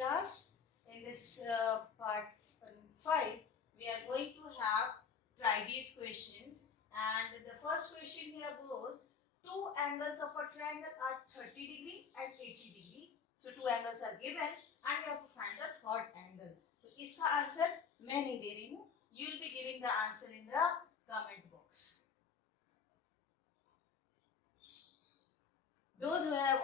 class. In this part 5, we are going to try these questions. And the first question here goes, two angles of a triangle are 30 degree and 80 degree. So two angles are given and we have to find the third angle. So इसका answer मैं नहीं दे रही हूँ. You will be giving the answer in the comment box. Those who have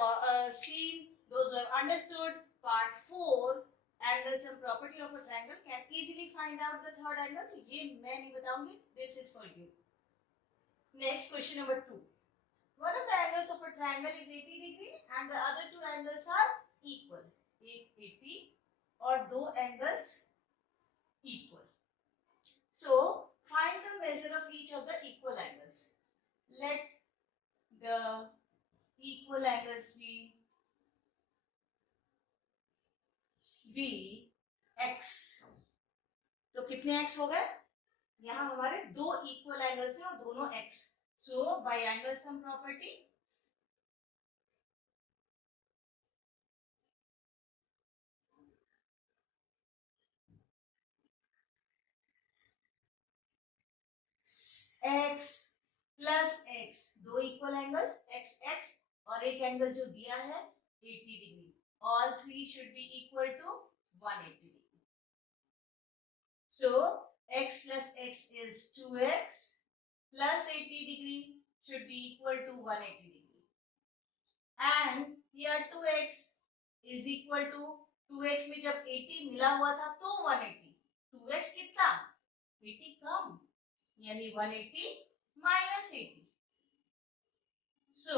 those who have understood part 4 angles and property of a triangle can easily find out the third angle. तो ये मैं नहीं बताऊंगी. This is for you. Next question number 2. One of the angles of a triangle is 80 degree and the other two angles are equal. एक 80 और दो angles equal. So find the measure of each of the equal angles. Let the equal angles be x. तो कितने x हो गए? यहाँ हमारे दो इक्वल एंगल्स हैं और दोनों x. So by angle sum property, x plus x, दो इक्वल एंगल्स x x और एक एंगल जो दिया है 80 degree. All three should be equal to 180 degree. So x plus x is 2x plus 80 degree should be equal to 180 degree. And here 2x is equal to 2x में जब 80 मिला हुआ था तो 180. 2x कितना? 80 कम, यानी 180 minus 80. So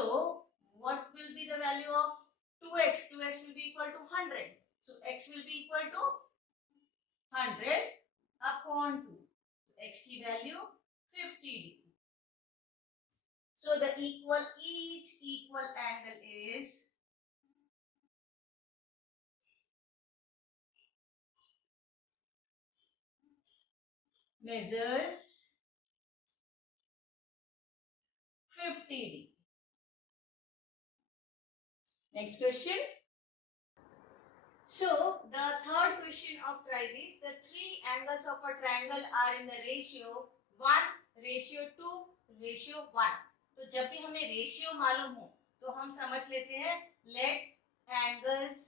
what will be the value of 2x? 2x will be equal to 100. So x will be equal to 100 upon 2. X की value 50 degree. So the each equal angle is measures 50 degree. Next question. So the third question of try this, the three angles of a triangle are in the ratio 1:2:1. तो जब भी हमें ratio मालूम हो तो हम समझ लेते हैं let angles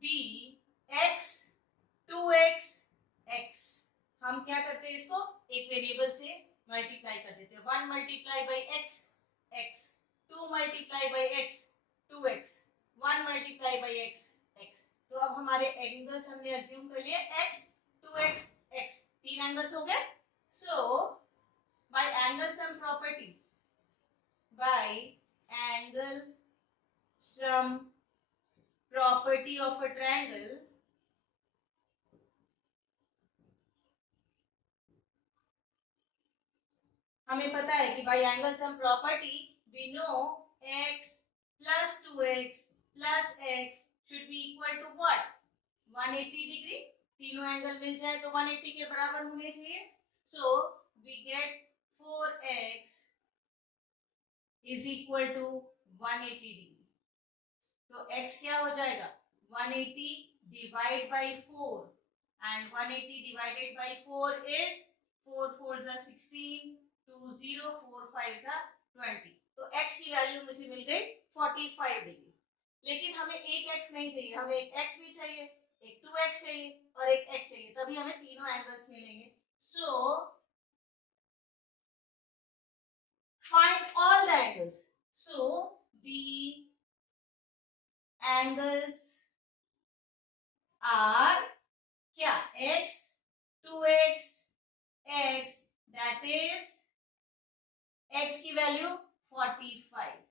be x 2x x. हम क्या करते हैं, इसको एक वेरिएबल से मल्टीप्लाई कर देते हैं. 1 multiply by x x, 2 multiply by x 2x, 1 multiply by x x. तो अब हमारे एंगल्स हमने अज्यूम कर लिए x 2x x, तीन एंगल्स हो गए. So by angle sum property, by angle sum property of a triangle, हमें पता है कि by angle sum property we know x plus 2x plus x should be equal to what? 180 degree. तीनों angle मिल जाए तो 180 के बराबर होने चाहिए. So we get 4x is equal to 180 degree. तो x क्या हो जाएगा? 180 divide by 4 and 180 divided by 4 is 4 4s are 16, 2 0, 4 5s are 20. तो x की वैल्यू मुझे मिल गई 45 डिग्री. लेकिन हमें एक x नहीं चाहिए, हमें एक x भी चाहिए, एक 2x चाहिए और एक x चाहिए, तभी हमें तीनों एंगल्स मिलेंगे. So find all the angles. So the angles are क्या? x 2x x, that is x की value 45.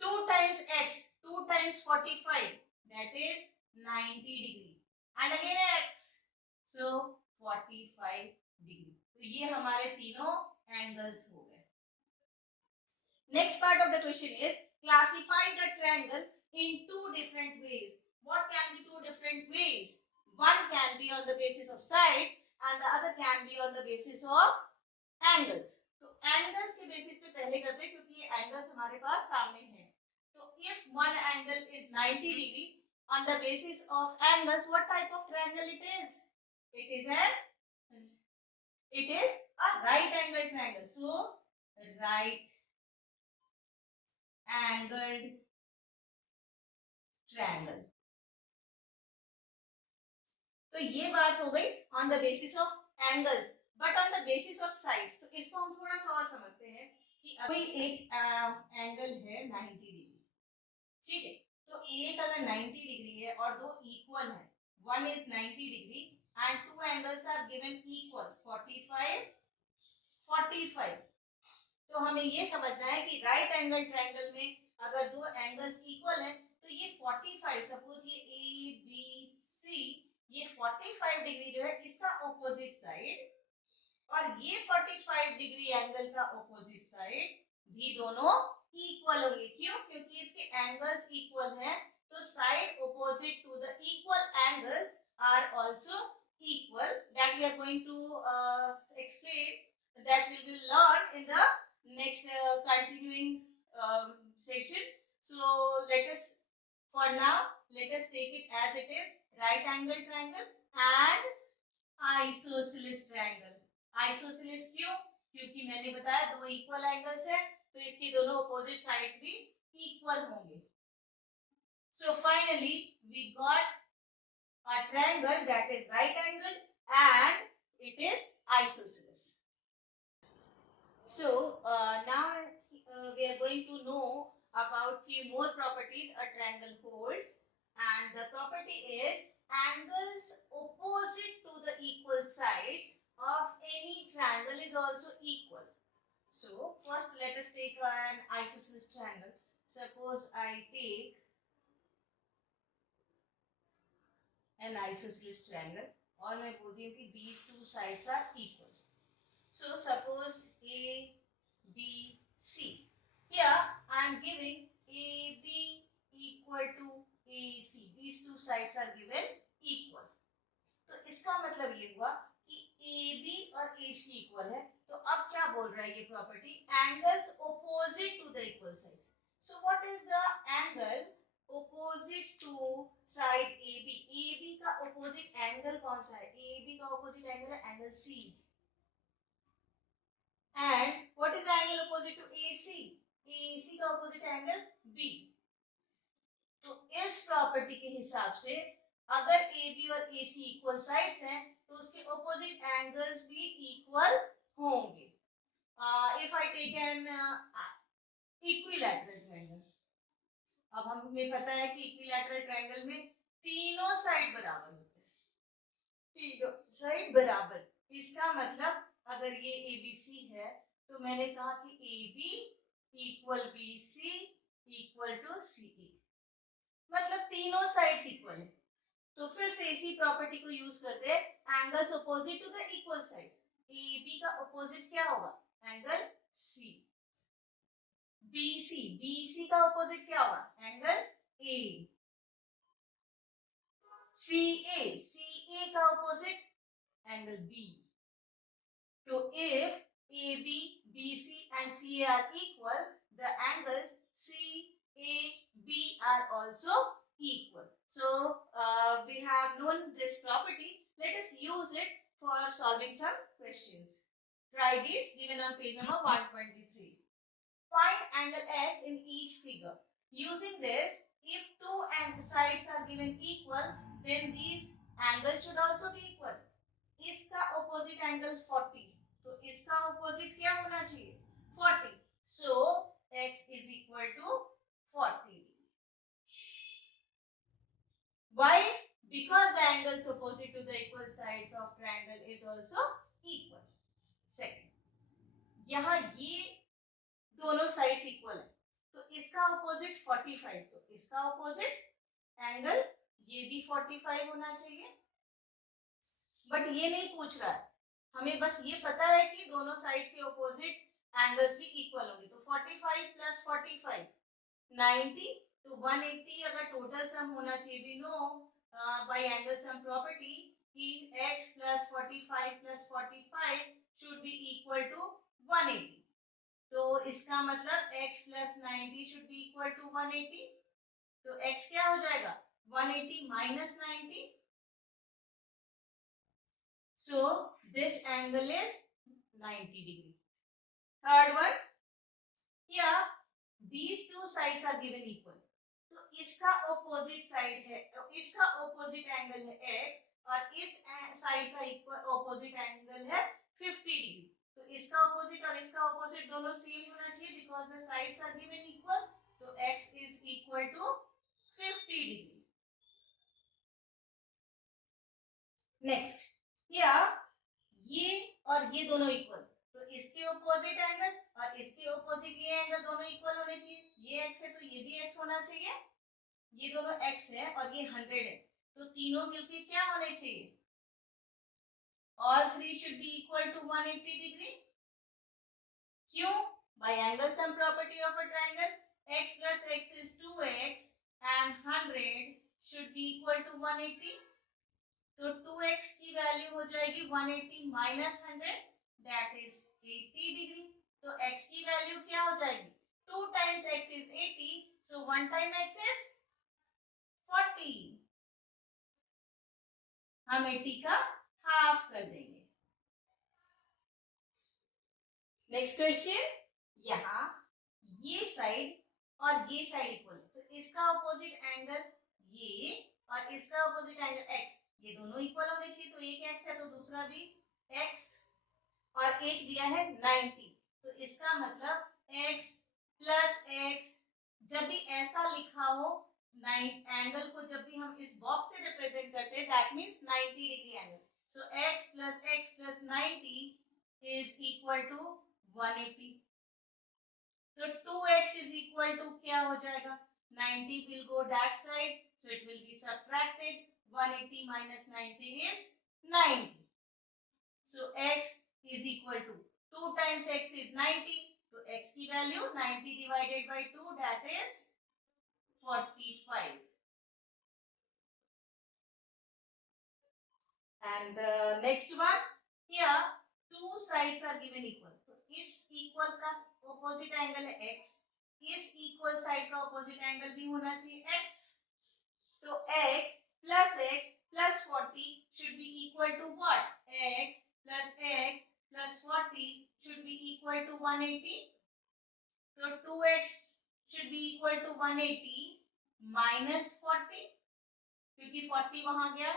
2 times x, 2 times 45, that is 90 degree. And again x, so 45 degree. तो ये हमारे तीनों एंगल्स हो गए. Next part of the question is classify the triangle in two different ways. What can be two different ways? One can be on the basis of sides and the other can be on the basis of angles. तो angles के basis पे पहले करते हैं क्योंकि ये angles हमारे पास सामने हैं. तो if one angle is 90 degree, on the basis of angles, what type of triangle it is? It is a right angle triangle. So right angled triangle. तो ये बात हो गई on the basis of angles, but on the basis of sides. तो इसको हम थोड़ा सा और समझते हैं कि कोई एक एंगल है 90 डिग्री, ठीक है, तो एक अगर 90 डिग्री है और दो इक्वल है, one is 90 degree and two angles are given equal 45 45। तो हमें ये समझना है कि राइट एंगल ट्रायंगल में अगर दो एंगल्स इक्वल हैं तो ये 45, सपोज ये ए बी सी, ये 45 डिग्री जो है इसका ऑपोजिट साइड और ये 45 डिग्री एंगल का ऑपोजिट साइड भी दोनों इक्वल होंगे। क्यों? क्योंकि इसके एंगल्स इक्वल हैं, तो side opposite to the equal angles are also equal, that we are going to explain, that we will learn in the next continuing session. So let us, for now, let us take it as it is, right angle triangle and isosceles triangle. Isosceles क्यों? क्योंकि मैंने बताया दो equal angles है तो इसकी दोनों opposite sides भी इक्वल होंगे। So finally we got a triangle that is right angle and it is isosceles. So now we are going to know about few more properties a triangle holds, and the property is angles opposite to the equal sides of any triangle is also equal. So first let us take an isosceles triangle. Suppose I take an isosceles triangle और मैं बोलती हूँ कि these two sides are equal. So suppose A, B, C. Here I am giving AB equal to AC. These two sides are given equal. तो इसका मतलब ये हुआ कि AB और AC इक्वल है। तो अब क्या बोल रहा है ये property? Angles opposite to the equal sides. So what is the angle opposite to side AB? AB का opposite angle कौन सा है? AB का opposite angle है angle C. And what is the angle opposite to AC? AC का opposite angle B. तो इस property के हिसाब से अगर AB और AC इक्वल साइड्स हैं तो उसके opposite angles भी इक्वल होंगे. If I take an equilateral triangle, अब हमें पता है कि इक्विलैटरल ट्रायंगल में तीनों साइड बराबर होते हैं, तीनों साइड बराबर। इसका मतलब अगर ये ABC है तो मैंने कहा कि AB equal BC equal to CE, मतलब तीनों साइड्स इक्वल है। तो फिर से इसी प्रॉपर्टी को यूज करते हैं, angles opposite to the equal sides. AB का ऑपोजिट क्या होगा? Angle C। BC का ऑपोजिट क्या होगा? Angle A। CA का ऑपोजिट एंगल B। तो if AB, BC and CA are equal, the angles CAB are also equal. So we have known this property. Let us use it for solving some questions. Try this, given on page number 123. Find angle X in each figure. Using this, if two sides are given equal, then these angles should also be equal. इसका opposite angle 40, तो इसका opposite क्या होना चाहिए? 40. So X is equal to 40. Why? Because the angles opposite to the equal sides of triangle is also equal. Second, यहाँ ये दोनों sides equal है तो इसका ऑपोजिट 45, तो इसका ऑपोजिट एंगल ये भी 45 होना चाहिए। बट ये नहीं पूछ रहा है, हमें बस ये पता है कि दोनों साइड्स के ऑपोजिट एंगल्स भी इक्वल होंगे। तो 45 प्लस 45 90, तो 180 अगर टोटल सम होना चाहिए। भी know by angle sum property कि x plus 45 plus 45 should be equal to 180। तो इसका मतलब x plus 90 should be equal to 180। तो x क्या हो जाएगा? 180 minus 90. So this angle is 90 degree. Third one, here these two sides are given equal. तो इसका opposite side है, इसका opposite angle है x और इस साइड का इक्वल opposite angle है 50 डिग्री. तो इसका opposite और इसका opposite दोनों सेम होना चाहिए because the sides are given equal. तो x is equal to 50 degree. Next, ये और ये दोनों इक्वल, तो इसके ऑपोजिट एंगल और इसके ऑपोजिट ये एंगल दोनों इक्वल होने चाहिए. ये x है तो ये भी x होना चाहिए. ये दोनों x है और ये 100 है, तो तीनों मिलके क्या होने चाहिए? All three should be equal to 180 degree. क्यों? By angle sum property of a triangle, x plus x is 2x and 100 should be equal to 180. तो 2x की वैल्यू हो जाएगी 180 minus 100, that is 80 डिग्री. तो x की value क्या हो जाएगी? 2 times x is 80, so 1 time x is 40. हम 80 का हाफ कर देंगे. नेक्स्ट क्वेश्चन, यहाँ ये साइड और ये साइड इक्वल, तो इसका ऑपोजिट एंगल ये और इसका ऑपोजिट एंगल x, ये दोनों इक्वल होने चाहिए. तो एक x है तो दूसरा भी x, और एक दिया है 90, तो इसका मतलब x प्लस x. जब भी ऐसा लिखा हो एंगल को, जब भी हम इस बॉक्स से रिप्रेजेंट करते हैं, that means 90 degree angle. So x plus 90 is equal to 180. तो 2x इज इक्वल टू क्या हो जाएगा? 90 will go that side, so it will be subtracted. 180 minus 90 is 90. So x is equal to 2 times x is 90. So x की value 90 divided by 2, that is 45. And the next one, here two sides are given equal. तो इस equal का opposite angle है x, इस equal side का opposite angle भी होना चाहिए x. तो x plus 40 should be equal to what? x plus 40 should be equal to 180. So 2x should be equal to 180 minus 40, क्योंकि 40 वहां गया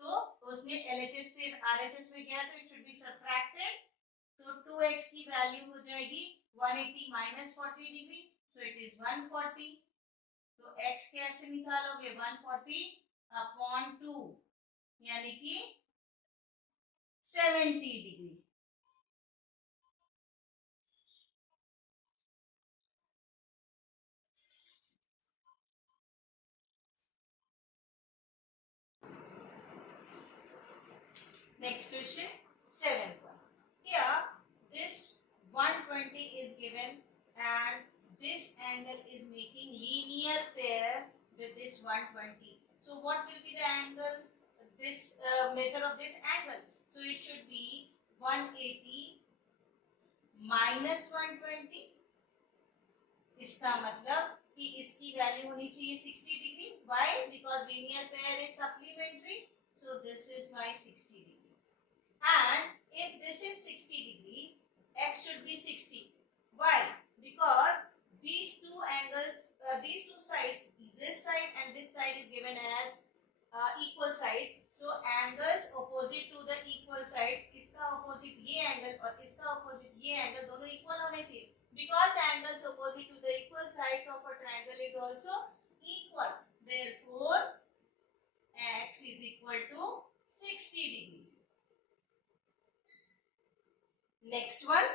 तो उसने LHS से RHS में गया, तो it should be subtracted. तो 2x की वैल्यू हो जाएगी 180 minus 40 degree, so it is 140. तो x कैसे निकालोगे? 140 अपॉन 2, यानी कि 70 degree. Next question, 7th one. Here this 120 is given and this angle is making linear pair with this 120. So what will be the angle, this measure of this angle? So it should be 180 minus 120. इसका मतलब कि इसकी value होनी चाहिए 60 degree. Why? Because linear pair is supplementary. So this is why 60 degree. And if this is 60 degree, x should be 60. Why? Because these two angles, these two sides, this side and this side is given as equal sides. So angles opposite to the equal sides, इसका opposite ये angle और इसका opposite ये angle दोनों equal होने चाहिए. Because the angles opposite to the equal sides of a triangle is also equal. Therefore, x is equal to 60 degree. Next one,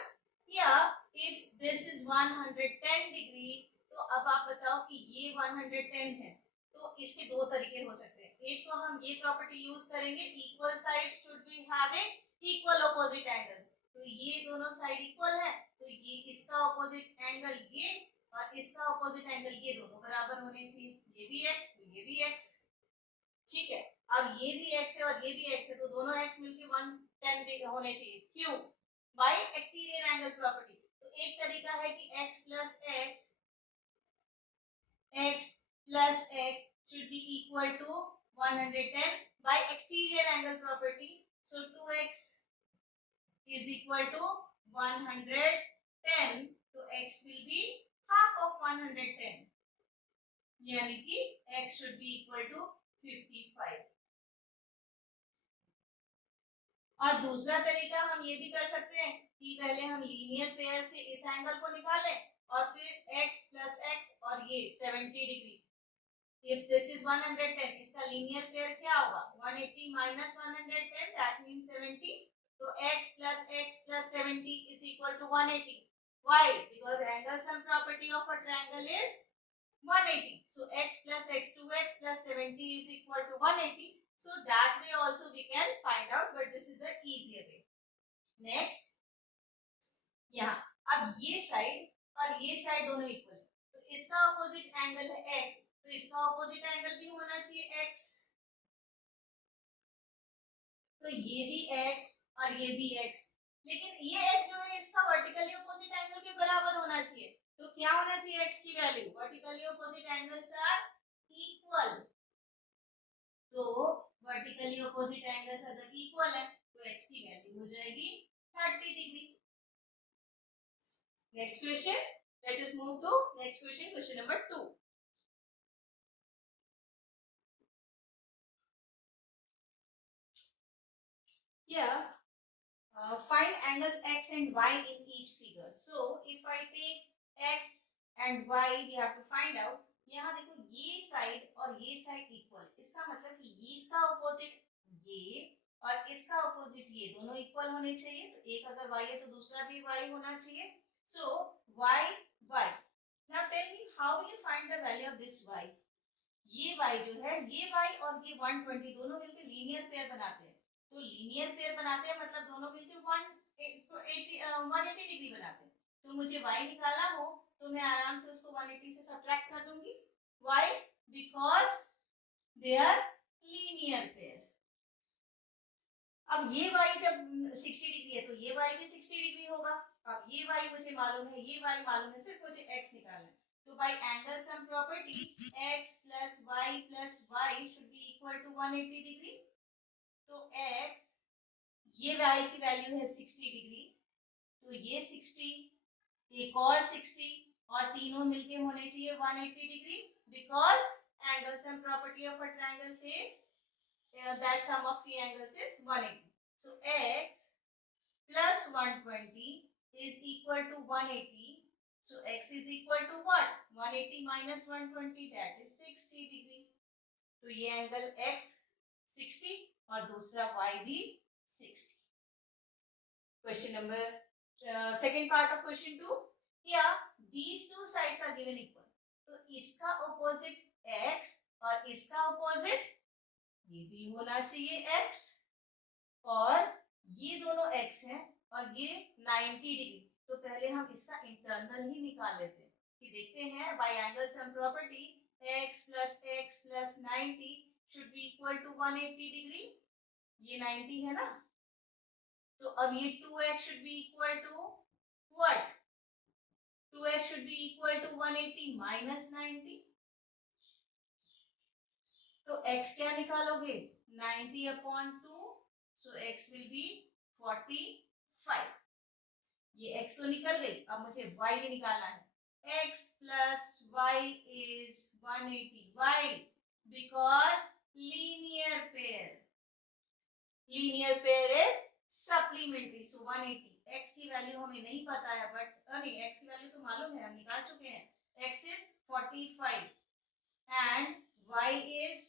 here if this is 110 degree, तो अब आप बताओ कि ये 110 है, तो इसके दो तरीके हो सकते हैं. एक तो हम ये प्रॉपर्टी यूज करेंगे, equal side should be having equal opposite angles. तो ये दोनों साइड इक्वल है, तो ये इसका ऑपोजिट एंगल ये और इसका ऑपोजिट एंगल ये दोनों बराबर होने चाहिए. ये भी x तो ये भी x. ठीक है, अब ये भी x है और ये भी x है, तो दोनों x मिलके 110 होने चाहिए. क्यों? Bye exterior angle property. तो एक तरीका है कि x plus x should be equal to 110 by exterior angle property. So 2x is equal to 110. तो x will be half of 110, यानी कि x should be equal to 55. और दूसरा तरीका हम ये भी कर सकते हैं कि पहले हम लीनियर पेयर से इस एंगल को निकालें और फिर x प्लस x और ये 70 डिग्री. If this is 110, इसका लीनियर पेयर क्या होगा? 180 minus 110, that means 70. तो x plus 70 is equal to 180. Why? Because angle sum property of a triangle is 180. So x plus x, 2x plus 70 is equal to 180. So that way also we can find out, but this is the easier way. Next, यहाँ अब ये side और ये side दोनों equal है, तो इसका opposite angle है x, तो इसका ऑपोजिट एंगल भी होना चाहिए x. तो ये भी x और ये भी x, लेकिन ये x जो है इसका वर्टिकली ऑपोजिट एंगल के बराबर होना चाहिए. तो क्या होना चाहिए x की value? Vertically opposite angles are equal. तो वर्टिकली ऑपोजिट एंगल्स अगर इक्वल है तो x की वैल्यू हो जाएगी 30 degree. Next question, let us move to next question, question number 2. Here find angles x and y in each figure. So if I take x and y, we have to find out. यहाँ देखो ये side और ये side equal, इसका मतलब कि ये इसका ऑपोजिट ये और इसका ऑपोजिट ये दोनों इक्वल होने चाहिए. तो एक अगर y है तो दूसरा भी y होना चाहिए. So y y. Now tell me how will you find the value of this y? ये y जो है, ये y और ये 120 दोनों मिलकर लीनियर पेयर बनाते हैं. तो लीनियर पेयर बनाते हैं मतलब दोनों मिलकर 180 डिग्री बनाते हैं. तो मुझे y निकालना हो तो मैं आराम से उसको 180 से सब्ट्रैक्ट कर दूंगी. Why? Because they are linear pair. अब ये y जब 60 डिग्री है तो ये y भी 60 डिग्री होगा. अब ये y मुझे मालूम है, ये y मालूम है, सिर्फ मुझे x निकालना है. तो by angle sum property x plus y should be equal to 180 degree. तो x, ये y की वैल्यू है 60 डिग्री, तो ये 60, एक और 60 और तीनों मिलके होने चाहिए 180 degree. Because angle sum property of a triangle says that sum of three angles is 180. So x plus 120 is equal to 180. So x is equal to what? 180 minus 120, that is 60 degree. तो ये angle x 60 और दूसरा y भी 60. Question number second part of question 2. Here these two sides are given equal. तो इसका opposite x और इसका opposite ये भी होना चाहिए x, और ये दोनों x हैं और ये 90 डिग्री. तो पहले हम इसका इंटरनल ही निकाल लेते हैं कि देखते हैं bye angle sum property x plus 90 should be equal to 180 degree. ये 90 है ना, तो अब ये 2x should be equal to what? 2x should be equal to 180 minus 90. तो x क्या निकालोगे? 90 upon 2. So x will be 45. ये x तो निकल गई, अब मुझे y भी निकालना है. x plus y is 180. Why? Because linear pair. Linear pair is supplementary. So 180. x की वैल्यू हमें नहीं पता है, बट नहीं, x की वैल्यू तो मालूम है, हम निकाल चुके हैं. x is 45 and y is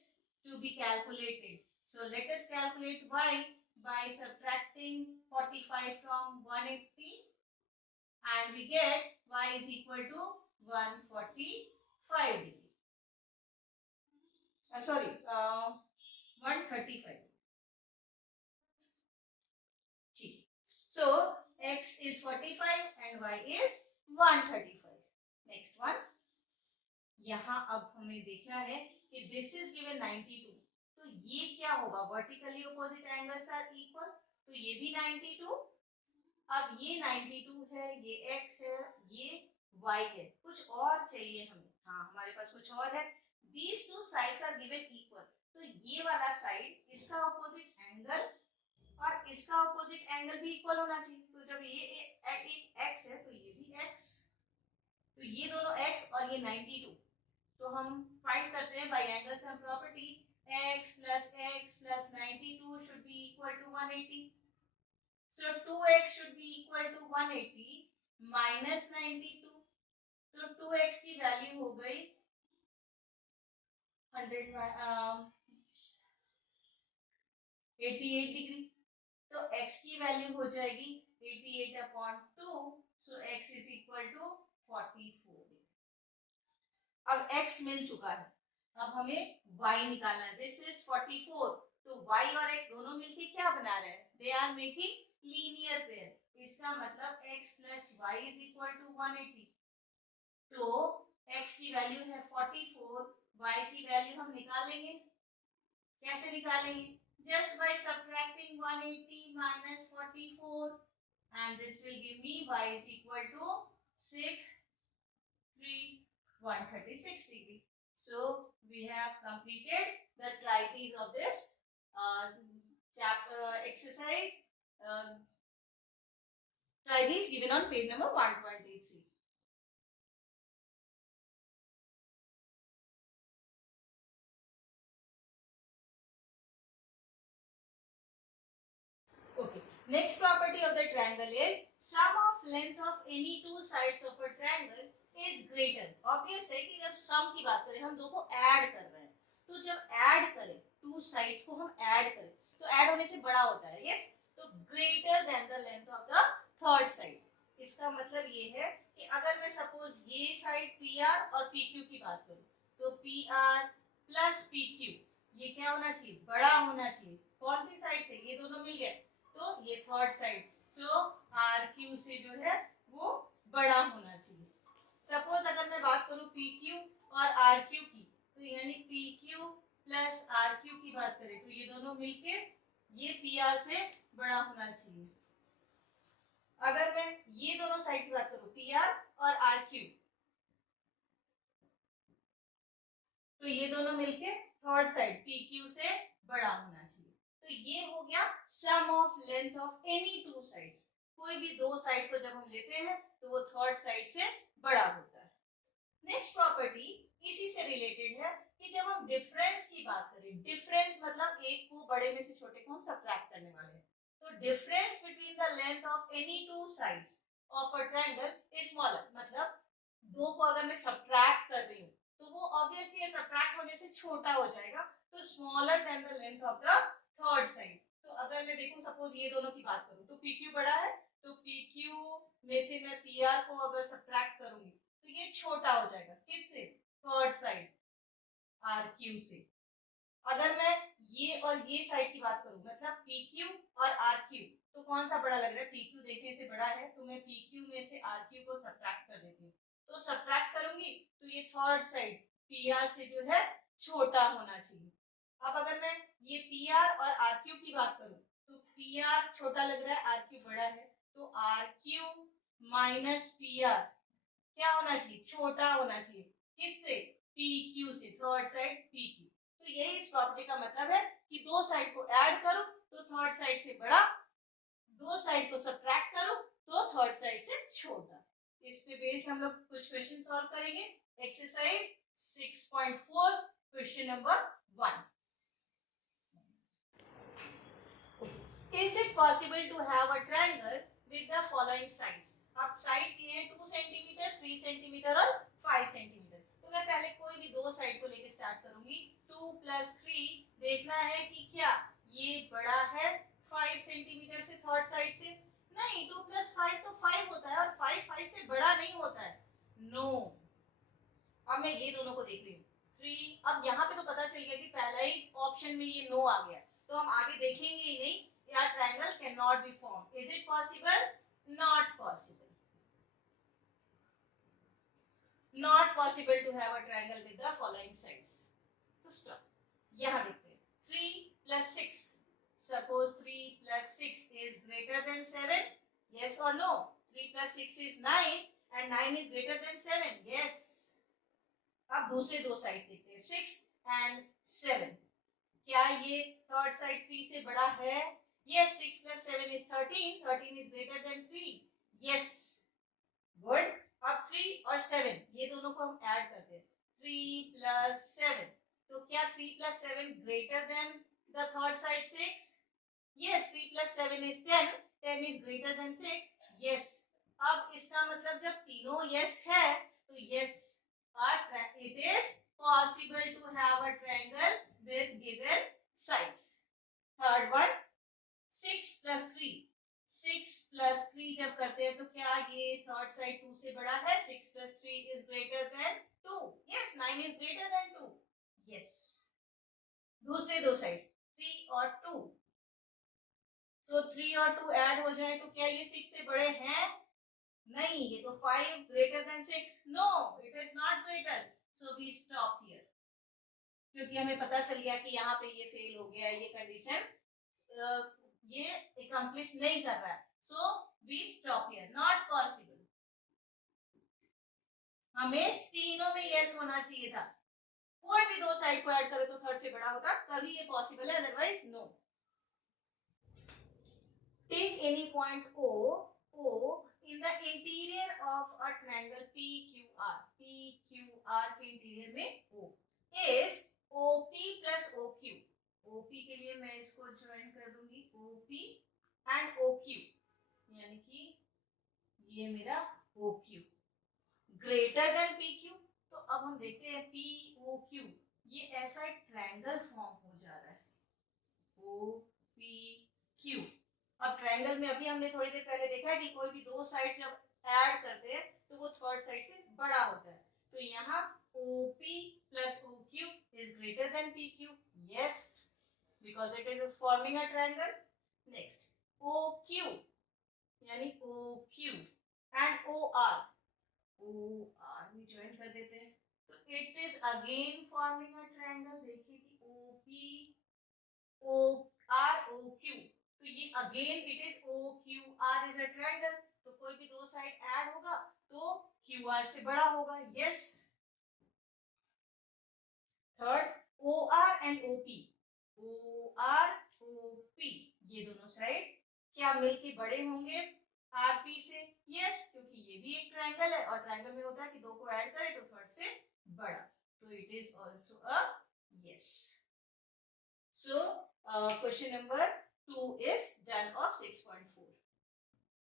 to be calculated. So let us calculate y by subtracting 45 from 180 and we get y is equal to 145 degree. 135. So x is 45 and y is 135. Next one. यहाँ अब हमें देखना है कि this is given 92. तो ये क्या होगा? Vertically opposite angles are equal, तो ये भी 92. अब ये 92 है, ये x है, ये y है. कुछ और चाहिए हमें. हाँ, हमारे पास कुछ और है. these two sides are given equal, तो ये वाला साइड इसका ऑपोजिट एंगल और इसका ऑपोजिट एंगल भी इक्वल होना चाहिए। तो जब ये एक x है तो ये भी x, तो ये दोनों x और ये 92, तो हम फाइंड करते हैं bye angle sum property, x plus x plus 92 should be equal to 180. So 2x should be equal to 180 minus 92. तो 2x की वैल्यू हो गई 88 डिग्री, तो x की वैल्यू हो जाएगी 88 upon 2, so x is equal to 44 degree. अब x मिल चुका है, अब हमें y निकालना है। दिस इज 44, तो y और x दोनों मिलके क्या बना रहे हैं? They are making linear pair. इसका मतलब x plus y is equal to 180, तो x की वैल्यू है 44, y की वैल्यू हम निकालेंगे। कैसे निकालेंगे? Just by subtracting 180 minus 44, and this will give me y is equal to 6, 3, 136 degree. So we have completed the trithees of this chapter exercise. Trithees given on page number 123. Okay. Next property of the triangle is sum of length of any two sides of a triangle is greater. Obvious है कि जब sum की बात करें, हम दो को add कर रहे हैं, तो जब add करें, two sides को हम add करें, तो add होने से बड़ा होता है, yes? तो greater than the length of the third side. इसका मतलब ये है कि अगर मैं suppose ये side PR और PQ की बात करूँ, तो PR plus PQ ये क्या होना चाहिए? बड़ा होना चाहिए। कौन सी साइड से? ये दोनों मिल गए, तो ये थर्ड साइड, जो आर क्यू से जो है वो बड़ा होना चाहिए। सपोज अगर मैं बात करूं पी क्यू और आर क्यू की, तो यानी P Q plus R Q की बात करें, तो ये दोनों मिलके ये पी आर से बड़ा होना चाहिए। अगर मैं ये दोनों साइड की बात करूं, पी आर और आर क्यू, तो ये दोनों मिलके थर्ड साइड पी क्यू से बड़ा होना चाहिए। तो ये हो गया sum of length of any two sides. कोई भी दो साइड को जब हम लेते हैं तो वो थर्ड साइड से बड़ा होता है। नेक्स्ट प्रॉपर्टी इसी से रिलेटेड है कि जब हम डिफरेंस की बात करें, डिफरेंस मतलब एक को बड़े में से छोटे को हम सबट्रैक्ट करने वाले हैं, तो difference between the length of any two sides of a triangle is smaller. मतलब दो को अगर मैं सबट्रैक्ट कर रही हूँ तो वो ऑब्वियसली ये सबट्रैक्ट होने से छोटा हो जाएगा, तो smaller than the length of the third side. तो अगर मैं देखूं सपोज ये दोनों की बात करूं, तो PQ बड़ा है, तो PQ में से मैं PR को अगर सबट्रैक्ट करूंगी तो ये छोटा हो जाएगा, किससे? थर्ड साइड RQ से। अगर मैं ये और ये साइड की बात करूं, मतलब PQ और RQ, तो कौन सा बड़ा लग रहा है? PQ देखने से बड़ा है, तो मैं PQ में से RQ को सबट्रैक्ट कर देती हूँ। तो सबट्रैक्ट करूंगी तो ये थर्ड साइड PR से जो है छोटा होना चाहिए। अब अगर मैं ये PR और RQ की बात करूं, तो PR छोटा लग रहा है, RQ बड़ा है, तो RQ माइनस PR क्या होना चाहिए? छोटा होना चाहिए, किससे? PQ से, थर्ड साइड PQ। तो यही इस प्रॉपर्टी का मतलब है कि दो साइड को ऐड करूं तो थर्ड साइड से बड़ा, दो साइड को सबट्रैक्ट करूं तो थर्ड साइड से छोटा। इस पे बेस हम लोग कुछ क्वेश्चन सॉल्व करेंगे। Exercise 6.4 question number 1। Is it possible to have a triangle with the following sides? अब साइड दिए हैं 2 सेंटीमीटर, 3 सेंटीमीटर और 5 सेंटीमीटर। तो मैं पहले कोई भी दो साइड को लेके स्टार्ट करूंगी। 2 + 3 देखना है कि क्या ये बड़ा है 5 सेंटीमीटर से थर्ड साइड से? नहीं, 2 + 5 तो 5 होता है और 5 5 से बड़ा नहीं होता है। नो। अब मैं ये दोनों को देख रही हूँ 3। अब यहाँ पे तो पता चल गया कि पहला ही ऑप्शन में ये नो आ गया, तो हम आगे देखेंगे ही नहीं। या triangle cannot be formed. Is it possible? Not possible. Not possible to have a triangle with the following sides. तो stop. यहाँ देखते हैं 3 + 6. Suppose 3 + 6 is greater than 7. Yes or no? 3 + 6 is 9 and 9 is greater than 7. Yes. अब दूसरे दो side देखते हैं 6 and 7. क्या ये थर्ड साइड 3 से बड़ा है? Yes, 6 plus 7 is 13. 13 is greater than 3. Yes. Good. अब 3 और 7 ये दोनों को हम ऐड करते हैं. 3 plus 7. तो क्या 3 plus 7 greater than the third side 6? Yes. 3 plus 7 is 10. 10 is greater than 6. Yes. अब इसका मतलब जब तीनों yes है तो yes, it is possible to have a triangle with given sides. Third one, 6 plus 3. 6 plus 3 जब करते हैं तो क्या ये थर्ड साइड 2 से बड़ा है? 6 plus 3 is greater than 2. Yes, 9 is greater than 2. Yes. दूसरे दो साइड 3 और 2. तो 3 और 2 ऐड हो जाए तो क्या ये 6 से बड़े हैं? नहीं, ये तो 5 greater than 6. No, it is not greater. So we stop here. क्योंकि हमें पता चल गया कि यहाँ पे ये फेल हो गया, ये कंडीशन ये accomplish नहीं कर रहा है. So we stop here. Not possible. हमें तीनों में yes होना चाहिए था. कोई भी दो साइड को ऐड करे तो थर्ड से बड़ा होता, तभी ये पॉसिबल है, otherwise no. Take any point O in the interior of a triangle PQR. PQR के इंटीरियर में O is OP plus OQ. OP के लिए मैं इसको ज्वाइन कर दूंगी OP and OQ, यानी कि ये मेरा OQ ग्रेटर देन PQ. तो अब हम देखते हैं POQ, ये ऐसा एक ट्रायंगल फॉर्म हो जा रहा है OPQ. अब ट्रायंगल में अभी हमने थोड़ी देर पहले देखा है कि कोई भी दो साइड जब ऐड करते हैं तो वो थर्ड साइड से बड़ा होता है. तो यहाँ OP plus OQ is greater than PQ. Yes, because it is forming a triangle. Next, OQ यानी OQ and OR. OR भी ज्वाइन कर देते हैं तो it is again forming a triangle. देखिए कि OP OR OQ, तो ये again it is OQR is a triangle. तो कोई भी दो साइड ऐड होगा तो QR से बड़ा होगा. Yes. Third, OR and OP. OR OP ये दोनों साइड क्या मिलके बड़े होंगे RP से? यस, क्योंकि ये भी एक ट्रायंगल है और ट्रायंगल में होता है कि दो को ऐड करें तो थर्ड से बड़ा. तो it is also a yes. So question number 2 is done of 6.4.